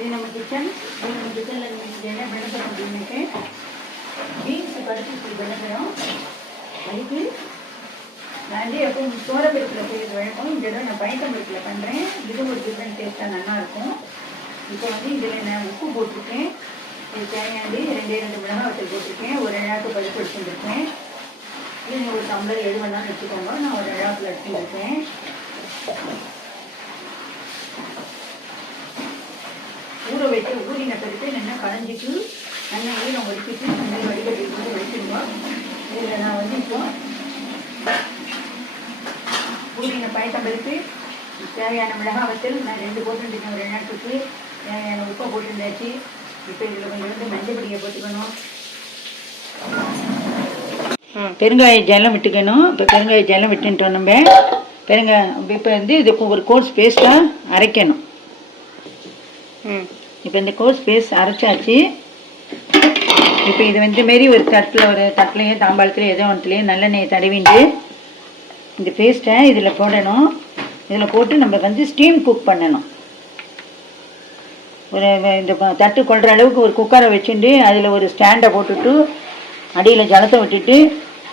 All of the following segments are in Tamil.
இது நம்ம கிச்சன் இது நம்ம கிச்சனில் என்ன பண்ண போகிறோம் அப்படின்னுட்டு. பீன்ஸ் பருப்பு இப்படி பண்ண அதுக்கு நான் வந்து எப்பவும் சோரப்பருப்பில் செய்யறது வழக்கம். இந்த தடவை நான் பயத்தம்பருப்பில் பண்ணுறேன் இது ஒரு டிஃப்ரெண்ட் டேஸ்ட்டாக நல்லாயிருக்கும் இப்போ வந்து இதில் நான் உப்பு போட்டிருக்கேன். இது தேவையாண்டு ரெண்டே ரெண்டு மிளகாய் வத்தல் போட்டிருக்கேன். ஒரு இழாக்கு பருப்பு எடுத்துருக்கேன் இது ஒரு டம்ளர் எது வேணாலும் வச்சுக்கோங்க நான் ஒரு இழாக்கில் எடுத்துருக்கேன் எடுத்து நல்லா களைஞ்சிட்டு நல்லா நான் வடிச்சிட்டு நல்லா வடிகட்டி போட்டு வச்சுருவோம் இதில் நான் வந்து இப்போ ஊறின பயத்தம் பருப்பு தேவையான மிளகாய் வத்தல் நான் ரெண்டு போட்டுருந்தேன். ஒரு நேரத்துக்கு தேவையான உப்பை போட்டுருந்தாச்சு. இப்போ இதில் கொஞ்சம் வந்து மஞ்சள் பொடியை போட்டுக்கணும். பெருங்காய ஜலம் விட்டுக்கணும். இப்போ பெருங்காய ஜலம் விட்டுட்டோம் நம்ம. பெருங்காயம் இப்போ வந்து இது ஒரு கோர்ஸ் பேஸ்ட்டாக அரைக்கணும். ம். இப்போ இந்த கோர்ஸ் பேஸ்ட் அரைச்சாச்சு. இப்போ இது வந்து மாரி ஒரு தட்டில் ஒரு தட்டிலையோ தாம்பாளத்துலையோ ஏதோ ஒன்றுலையோ நல்லெண்ணெய் தடவிண்டு இந்த பேஸ்ட்டை இதில் போடணும். இதில் போட்டு நம்ம வந்து ஸ்டீம் குக் பண்ணணும். ஒரு இந்த தட்டு கொள்கிற அளவுக்கு ஒரு குக்கரை வச்சுட்டு அதில் ஒரு ஸ்டாண்டை போட்டுட்டு அடியில் ஜலத்தை விட்டுட்டு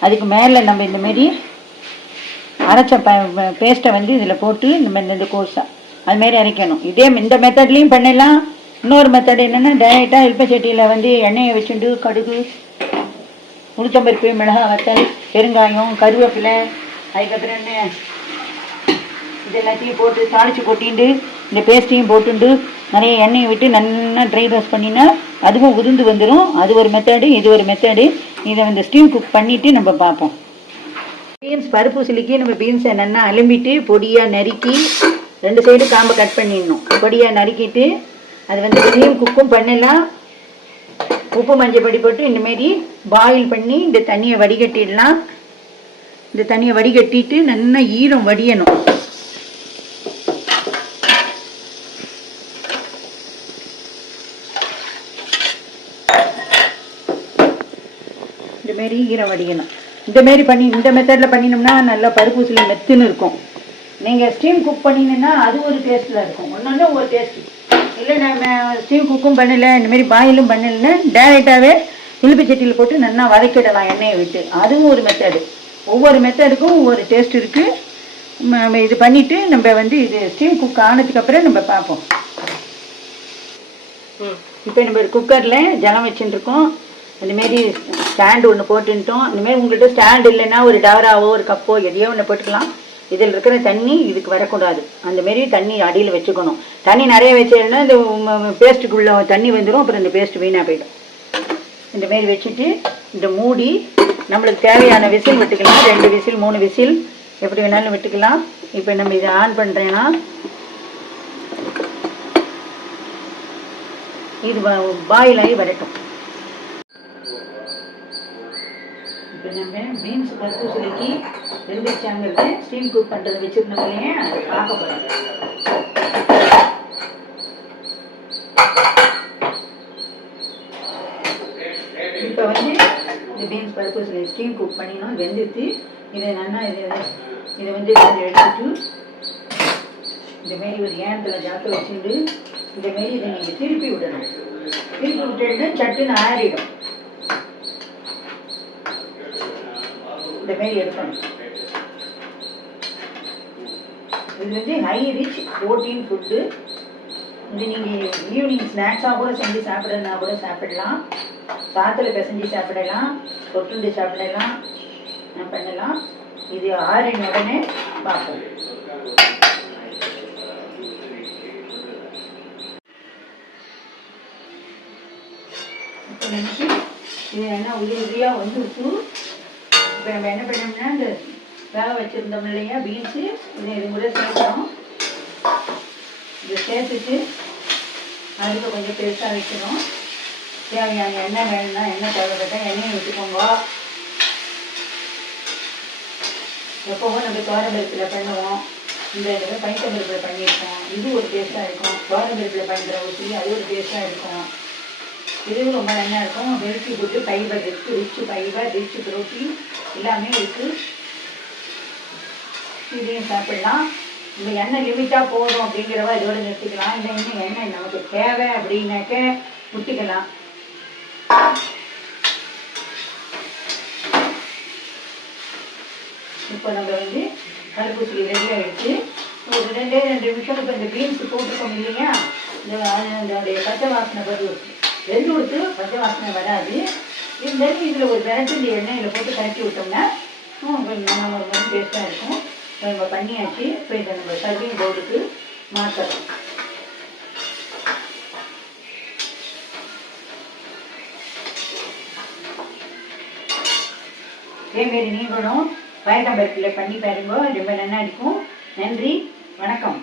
அதுக்கு மேலே நம்ம இந்த மாரி அரைச்ச ப பேஸ்ட்டை வந்து இதில் போட்டு நம்ம இந்த இந்த கோர்ஸாக அதுமாரி அரைக்கணும். இதே இந்த மெத்தட்லேயும் பண்ணிடலாம் இன்னொரு மெத்தட் என்னென்னா டைரெக்டாக இல்பச்சட்டியில் வந்து எண்ணெயை வச்சுட்டு கடுகு உளுத்தம்பருப்பு மிளகாய் வத்தல் பெருங்காயம் கருவேப்பிலை அதுக்கப்புறம் என்ன இது எல்லாத்தையும் போட்டு தாளித்து கொட்டிண்டு இந்த பேஸ்ட்டையும் போட்டுண்டு நிறைய எண்ணெயை விட்டு நல்லா ட்ரை ரோஸ்ட் பண்ணினா அதுவும் உதிர்ந்து வந்துடும் அது ஒரு மெத்தடு இது ஒரு மெத்தடு இதை வந்து ஸ்டீம் குக் பண்ணிவிட்டு நம்ம பார்ப்போம். பீன்ஸ் பருப்பு சிலிக்கி நம்ம பீன்ஸை நல்லா அலும்பிட்டு பொடியாக நறுக்கி ரெண்டு சைடு காம்பை கட் பண்ணிடணும். பொடியாக நறுக்கிட்டு அது வந்து ஸ்டீம் குக்கும் பண்ணலாம். உப்பு மஞ்சள் பொடி போட்டு இந்த மாதிரி பாயில் பண்ணி இந்த தண்ணியை வடிகட்டிடலாம். இந்த தண்ணியை வடிகட்டிட்டு நல்லா ஈரம் வடியணும். இந்த மாதிரி ஈரம் வடியணும். இந்த மாதிரி பண்ணி இந்த மெத்தடில் பண்ணினோம்னா நல்லா பருப்பு சில மெத்துன்னு இருக்கும். நீங்கள் ஸ்டீம் குக் பண்ணினீங்கன்னா அது ஒரு டேஸ்ட்டில் இருக்கும். ஒன்று ஒரு டேஸ்ட் இல்லை நம்ம ஸ்டீம் குக்கும் பண்ணலை இந்த மாதிரி பாயிலும் பண்ணலைன்னா டேரெக்டாகவே இழுப்பு சட்டியில் போட்டு நல்லா வதக்கிடலாம் எண்ணெயை விட்டு. அதுவும் ஒரு மெத்தடு ஒவ்வொரு மெத்தடுக்கும் ஒவ்வொரு டேஸ்ட் இருக்குது இது பண்ணிவிட்டு நம்ம வந்து இது ஸ்டீம் குக் ஆனதுக்கப்புறம் நம்ம பார்ப்போம். இப்போ நம்ம குக்கரில் ஜலம் வச்சுட்டுருக்கோம். அந்தமாரி ஸ்டாண்டு ஒன்று போட்டுட்டோம். இந்தமாரி உங்கள்கிட்ட ஸ்டாண்ட் இல்லைன்னா ஒரு டவராவோ ஒரு கப்போ எதையோ ஒன்று போட்டுக்கலாம். இதில் இருக்கிற தண்ணி இதுக்கு வரக்கூடாது. அந்த மாரி தண்ணி அடியில் வச்சுக்கணும். தண்ணி நிறைய வச்சேன்னா இந்த பேஸ்ட்டுக்குள்ளே தண்ணி வந்துடும் அப்புறம் இந்த பேஸ்ட் வீணாக போயிடும். இந்த மாரி வச்சுட்டு இந்த மூடி நம்மளுக்கு தேவையான விசில் விட்டுக்கலாம். ரெண்டு விசில் மூணு விசில். எப்படி வேணாலும் விட்டுக்கலாம். இப்போ நம்ம இதை ஆன் பண்ணுறேன்னா இது பாயில் ஆகி வரட்டும். இப்போ நம்ம பீன்ஸ் பருப்பு சுருக்கி வெந்துச்சாங்கிறது ஸ்டீம் குக் பண்ணுறது வச்சுருந்தோம் இல்லையா? அதை பார்க்க போகிறோம் இப்போ வந்து இந்த பீன்ஸ் பருப்பு ஸ்டீம் குக் பண்ணினோம். வெந்துட்டு இதை நல்லா இதை இதை வந்து கொஞ்சம் எடுத்துட்டு இந்த மாரி ஒரு ஏனத்தில் ஜாக்க வச்சுட்டு இந்த மாரி இதை நீங்கள் திருப்பி விடணும். திருப்பி விட்டுட்டு சட்டுன்னு ஆறிடும். இந்த மாரி எடுக்கணும் இது வந்து ஹை ரிச் ப்ரோட்டீன் ஃபுட்டு இது நீங்கள் ஈவினிங் ஸ்நாக்ஸாக கூட செஞ்சு சாப்பிட்றதுனா கூட சாப்பிடலாம். சாத்தில் பிசைஞ்சு சாப்பிடலாம். தொட்டுண்டு சாப்பிடலாம். பண்ணலாம். இது ஆறு உடனே பார்ப்போம். இப்போ இது என்ன உதிரி வந்து வந்துருச்சு? இப்போ நம்ம என்ன பண்ணோம்னா இந்த வேக வச்சுருந்தோம் இல்லையா பீன்ஸு இதை இது கூட சேர்க்கணும். இதை சேர்த்துட்டு அதுக்கு கொஞ்சம் பெருசாக வைக்கணும். தேவையான எண்ணெய் வேணும்னா எண்ணெய் தேவைப்பட்டால் எண்ணெயை வச்சுக்கோங்க எப்போவும் நம்ம தோரம்பருப்பில் பண்ணுவோம். இந்த இதில் பைத்தம்பருப்பில் பண்ணியிருக்கோம். இது ஒரு டேஸ்ட்டாக இருக்கும். தோரம்பருப்பில் பண்ணுற ஊற்றி அது ஒரு டேஸ்ட்டாக இருக்கும். இதுவும் ரொம்ப நல்லா இருக்கும். ஹெல்த்தி ஃபுட்டு ஃபைபர் இருக்குது ரிச் ஃபைபர் ரிச் ப்ரோட்டீன் எல்லாமே இருக்குது இதையும் சாப்பிடலாம். இந்த எண்ணெய் லிமிட்டாக போதும் அப்படிங்கிறவ இதோட நிறுத்திக்கலாம். இல்லை இன்னும் எண்ணெய் நமக்கு தேவை அப்படின்னாக்க முட்டிக்கலாம். இப்போ நம்ம வந்து தடுப்பூசி ரெடி ஆகிடுச்சு ஒரு ரெண்டே ரெண்டு நிமிஷம் இப்போ இந்த பீன்ஸ் போட்டுக்கோங்க இல்லையா? இந்த அதனுடைய பச்சை வாசனை பதிவு இருக்குது கொடுத்து பச்சை வாசனை வராது. இருந்தாலும் இதில் ஒரு விரட்டு எண்ணெயில் போட்டு கலக்கி விட்டோம்னா நம்ம ஒரு மாதிரி டேஸ்ட்டாக இருக்கும். இப்போ நம்ம பண்ணியாச்சு. இப்போ இதை நம்ம சர்விங் போர்டுக்கு மாற்றலாம் இதேமாரி நீங்களும் பயத்தம்பரத்தில் பண்ணி பாருங்க. ரொம்ப நல்லா இருக்கும். நன்றி. வணக்கம்.